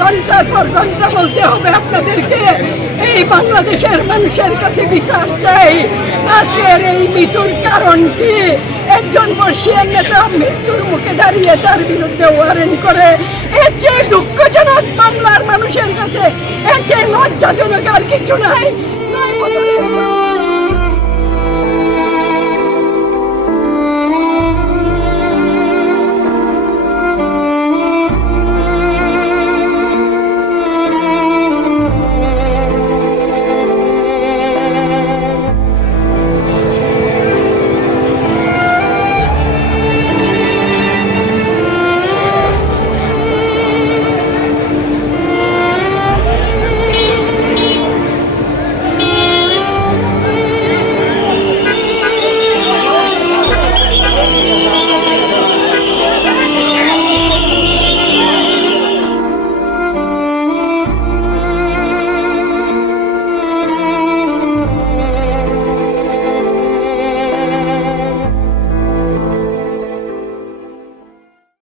ঘন্টার পর ঘন্টা বলতে হবে আপনাদেরকে। এই বাংলাদেশের মানুষের কাছে বিচার চাই। আজকের এই মৃত্যুর কারণ কি? একজন বর্ষীয়ান নেতা মৃত্যুর মুখে দাঁড়িয়ে তার বিরুদ্ধে ওয়ারেন্ট করে। এর চেয়ে দুঃখজনক বাংলার মানুষের কাছে, এর চেয়ে লজ্জাজনক আর কিছু নাই।